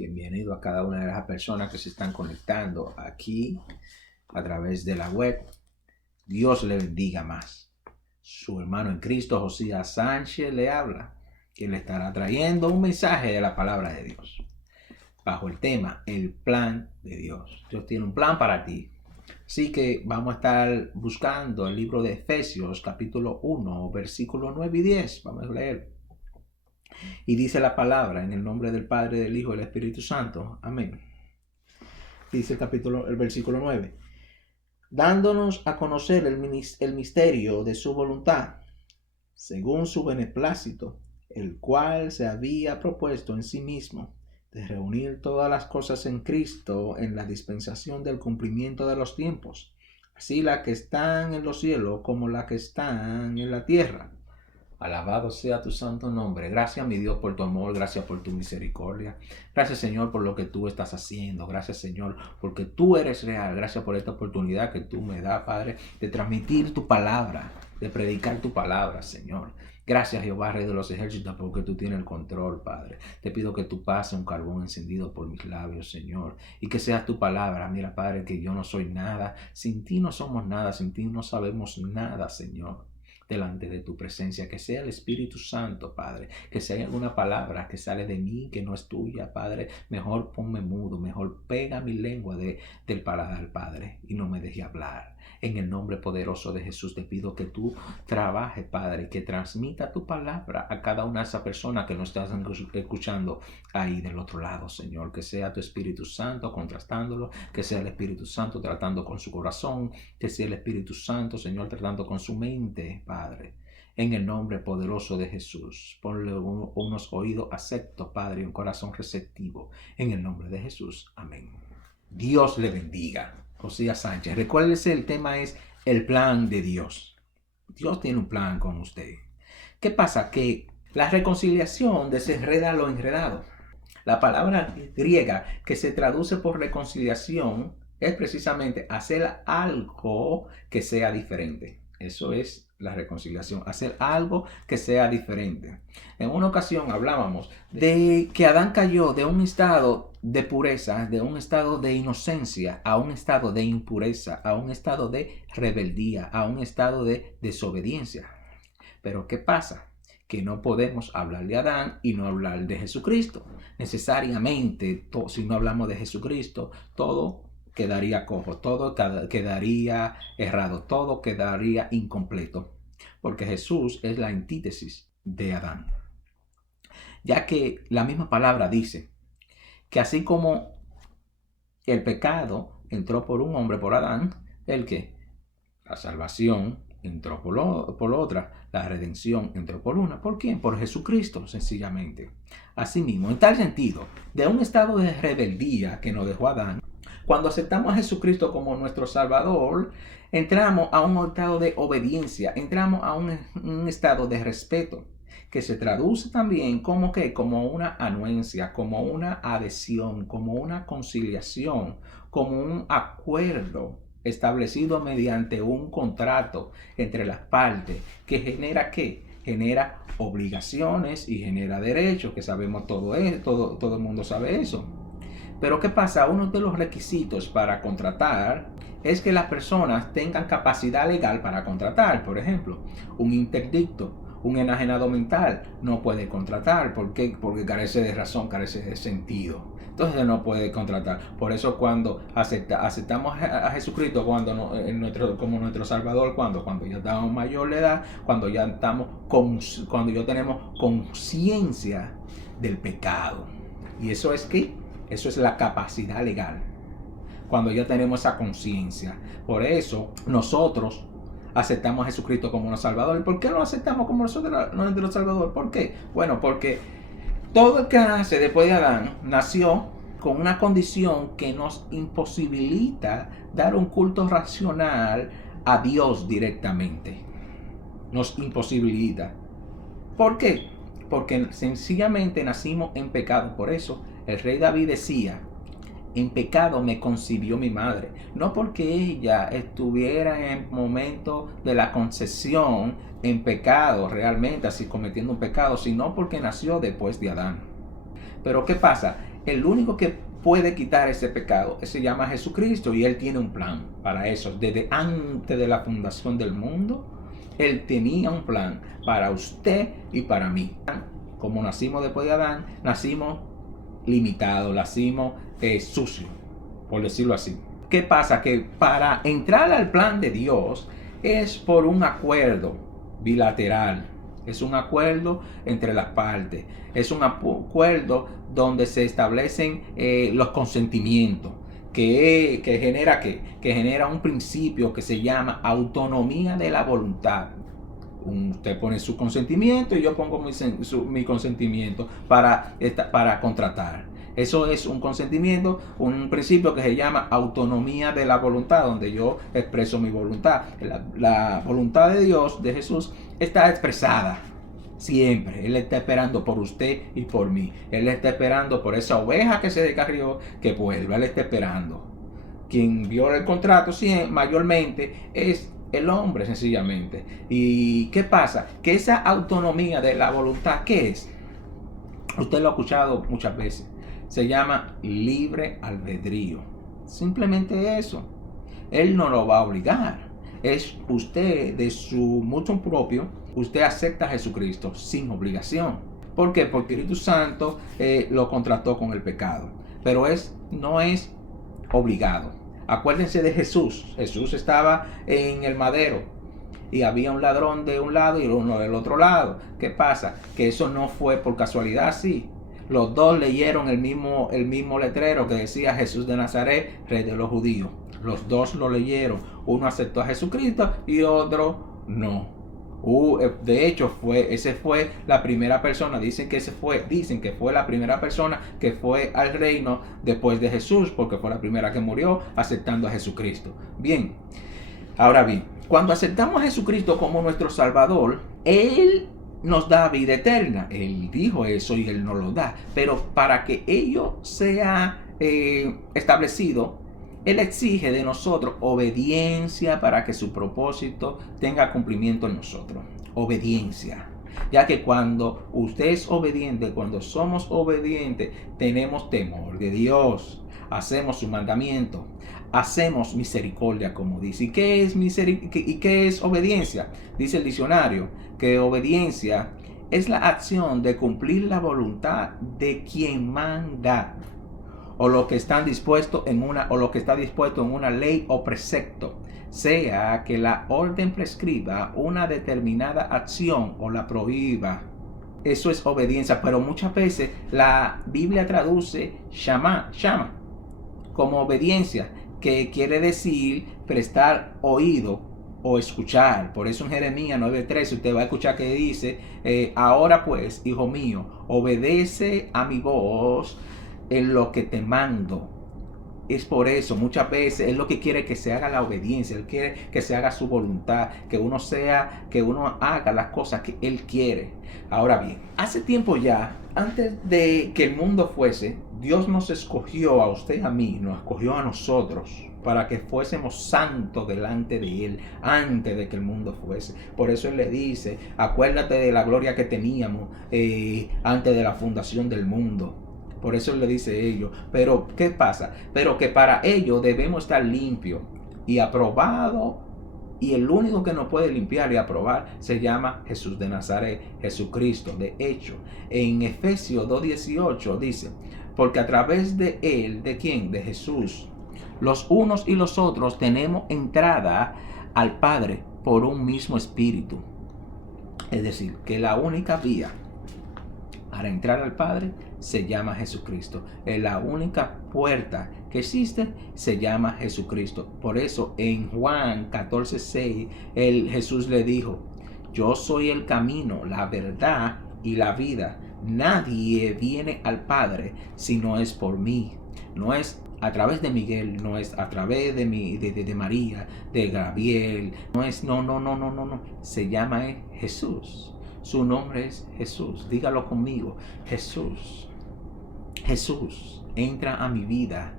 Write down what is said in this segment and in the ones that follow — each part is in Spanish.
Bienvenido a cada una de las personas que se están conectando aquí a través de la web. Dios le bendiga más. Su hermano en Cristo, Josías Sánchez, le habla, quien le estará trayendo un mensaje de la palabra de Dios, bajo el tema, el plan de Dios. Dios tiene un plan para ti. Así que vamos a estar buscando el libro de Efesios, capítulo 1, versículos 9 y 10. Vamos a leer. Y dice la palabra en el nombre del Padre, del Hijo y del Espíritu Santo. Amén. Dice el versículo 9. Dándonos a conocer el misterio de su voluntad, según su beneplácito, el cual se había propuesto en sí mismo, de reunir todas las cosas en Cristo en la dispensación del cumplimiento de los tiempos, así las que están en los cielos como las que están en la tierra. Alabado sea tu santo nombre. Gracias, mi Dios, por tu amor. Gracias por tu misericordia. Gracias, Señor, por lo que tú estás haciendo. Gracias, Señor, porque tú eres real. Gracias por esta oportunidad que tú me das, Padre, de transmitir tu palabra, de predicar tu palabra, Señor. Gracias, Jehová, Rey de los ejércitos, porque tú tienes el control, Padre. Te pido que tú pases un carbón encendido por mis labios, Señor, y que sea tu palabra. Mira, Padre, que yo no soy nada. Sin ti no somos nada. Sin ti no sabemos nada, Señor. Delante de tu presencia, que sea el Espíritu Santo, Padre, que si hay alguna palabra que sale de mí que no es tuya, Padre, mejor ponme mudo, mejor pega mi lengua del paladar, Padre, y no me deje hablar. En el nombre poderoso de Jesús te pido que tú trabajes, Padre, que transmita tu palabra a cada una de esas personas que nos están escuchando ahí del otro lado, Señor. Que sea tu Espíritu Santo contrastándolo, que sea el Espíritu Santo tratando con su corazón, que sea el Espíritu Santo, Señor, tratando con su mente, Padre. En el nombre poderoso de Jesús, ponle unos oídos aceptos, Padre, y un corazón receptivo. En el nombre de Jesús. Amén. Dios le bendiga. Josías Sánchez. Recuérdese, el tema es el plan de Dios. Dios tiene un plan con usted. ¿Qué pasa? Que la reconciliación desenreda lo enredado. La palabra griega que se traduce por reconciliación es precisamente hacer algo que sea diferente. Eso es la reconciliación, hacer algo que sea diferente. En una ocasión hablábamos de que Adán cayó de un estado de pureza, de un estado de inocencia, a un estado de impureza, a un estado de rebeldía, a un estado de desobediencia. Pero ¿qué pasa? Que no podemos hablar de Adán y no hablar de Jesucristo. Necesariamente, si no hablamos de Jesucristo, todo quedaría cojo, todo quedaría errado, todo quedaría incompleto, porque Jesús es la antítesis de Adán. Ya que la misma palabra dice que así como el pecado entró por un hombre, por Adán, el que la salvación entró por otra, la redención entró por una. ¿Por quién? Por Jesucristo, sencillamente. Asimismo, en tal sentido, de un estado de rebeldía que nos dejó Adán, cuando aceptamos a Jesucristo como nuestro Salvador, entramos a un estado de obediencia, entramos a un estado de respeto, que se traduce también como que como una anuencia, como una adhesión, como una conciliación, como un acuerdo establecido mediante un contrato entre las partes, que genera ¿qué? Genera obligaciones y genera derechos, que sabemos todo el mundo sabe eso. Pero ¿qué pasa? Uno de los requisitos para contratar es que las personas tengan capacidad legal para contratar. Por ejemplo, un interdicto, un enajenado mental no puede contratar. ¿Por qué? Porque carece de razón, carece de sentido. Entonces no puede contratar. Por eso cuando aceptamos a Jesucristo como nuestro Salvador, cuando ya estamos mayor de edad, cuando ya tenemos conciencia del pecado. Y eso es ¿qué? Eso es la capacidad legal. Cuando ya tenemos esa conciencia. Por eso nosotros aceptamos a Jesucristo como nuestro Salvador. ¿Y por qué lo aceptamos como nuestro Salvador? ¿Por qué? Bueno, porque todo el que nace después de Adán nació con una condición que nos imposibilita dar un culto racional a Dios directamente. Nos imposibilita. ¿Por qué? Porque sencillamente nacimos en pecado. Por eso el rey David decía: en pecado me concibió mi madre. No porque ella estuviera en el momento de la concepción en pecado, realmente así cometiendo un pecado, sino porque nació después de Adán. Pero ¿qué pasa? El único que puede quitar ese pecado se llama Jesucristo, y Él tiene un plan para eso. Desde antes de la fundación del mundo, Él tenía un plan para usted y para mí. Como nacimos después de Adán, nacimos limitados, nacimos sucios, por decirlo así. ¿Qué pasa? Que para entrar al plan de Dios es por un acuerdo bilateral. Es un acuerdo entre las partes. Es un acuerdo donde se establecen los consentimientos. Que genera ¿qué? Que genera un principio que se llama autonomía de la voluntad. Usted pone su consentimiento y yo pongo mi consentimiento para contratar. Eso es un consentimiento, un principio que se llama autonomía de la voluntad, donde yo expreso mi voluntad. La voluntad de Dios, de Jesús, está expresada siempre. Él está esperando por usted y por mí. Él está esperando por esa oveja que se descarrió, que vuelva. Él está esperando. Quien viola el contrato mayormente es el hombre, sencillamente. ¿Y qué pasa? Que esa autonomía de la voluntad, ¿qué es? Usted lo ha escuchado muchas veces. Se llama libre albedrío. Simplemente eso. Él no lo va a obligar. Es usted, de su mutuo propio, usted acepta a Jesucristo sin obligación. ¿Por qué? Porque el Espíritu Santo lo contrató con el pecado. Pero no es obligado. Acuérdense de Jesús. Jesús estaba en el madero y había un ladrón de un lado y uno del otro lado. ¿Qué pasa? Que eso no fue por casualidad, sí. Los dos leyeron el mismo letrero que decía Jesús de Nazaret, Rey de los Judíos. Los dos lo leyeron. Uno aceptó a Jesucristo y otro no. De hecho, esa fue la primera persona. Dicen que fue la primera persona que fue al reino después de Jesús, porque fue la primera que murió aceptando a Jesucristo. Bien, ahora bien, cuando aceptamos a Jesucristo como nuestro Salvador, Él nos da vida eterna. Él dijo eso y Él nos lo da. Pero para que ello sea establecido, Él exige de nosotros obediencia para que su propósito tenga cumplimiento en nosotros. Obediencia. Ya que cuando usted es obediente, cuando somos obedientes, tenemos temor de Dios. Hacemos su mandamiento. Hacemos misericordia, como dice. ¿Y qué es obediencia? Dice el diccionario que obediencia es la acción de cumplir la voluntad de quien manda, o lo que está dispuesto en una ley o precepto, sea que la orden prescriba una determinada acción o la prohíba. Eso es obediencia, pero muchas veces la Biblia traduce shama como obediencia, que quiere decir prestar oído o escuchar. Por eso en Jeremías 9:13 usted va a escuchar que dice, ahora pues, hijo mío, obedece a mi voz en lo que te mando. Es por eso, muchas veces, Él lo que quiere que se haga la obediencia. Él quiere que se haga su voluntad, que uno haga las cosas que Él quiere. Ahora bien, hace tiempo ya, antes de que el mundo fuese, Dios nos escogió a usted y a mí, nos escogió a nosotros para que fuésemos santos delante de Él antes de que el mundo fuese. Por eso Él le dice, acuérdate de la gloria que teníamos antes de la fundación del mundo. Por eso le dice ellos. Pero ¿qué pasa? Pero que para ello debemos estar limpios y aprobados. Y el único que nos puede limpiar y aprobar se llama Jesús de Nazaret, Jesucristo. De hecho, en Efesios 2:18 dice, porque a través de Él, ¿de quién? De Jesús, los unos y los otros tenemos entrada al Padre por un mismo Espíritu. Es decir, que la única vía para entrar al Padre se llama Jesucristo. La única puerta que existe se llama Jesucristo. Por eso en Juan 14:6 Jesús le dijo, yo soy el camino, la verdad y la vida. Nadie viene al Padre si no es por mí. No es a través de Miguel, no es a través de María, de Gabriel. No. Se llama Jesús. Su nombre es Jesús. Dígalo conmigo. Jesús. Jesús, entra a mi vida.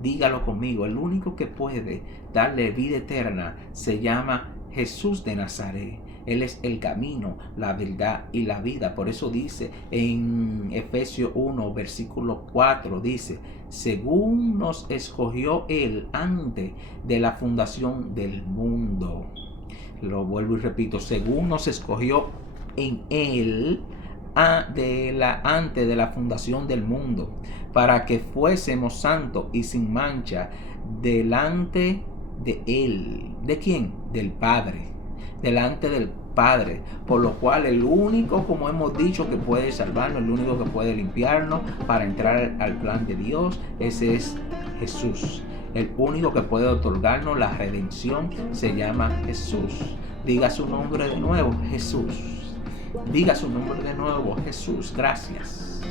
Dígalo conmigo. El único que puede darle vida eterna se llama Jesús de Nazaret. Él es el camino, la verdad y la vida. Por eso dice en Efesios 1, versículo 4, dice, según nos escogió Él antes de la fundación del mundo. Lo vuelvo y repito, según nos escogió en Él antes de la fundación del mundo, para que fuésemos santos y sin mancha delante de Él. ¿De quién? Del Padre. Delante del Padre, por lo cual el único, como hemos dicho, que puede salvarnos, el único que puede limpiarnos para entrar al plan de Dios, ese es Jesús. El único que puede otorgarnos la redención se llama Jesús. Diga su nombre de nuevo, Jesús. Diga su nombre de nuevo, Jesús. Gracias.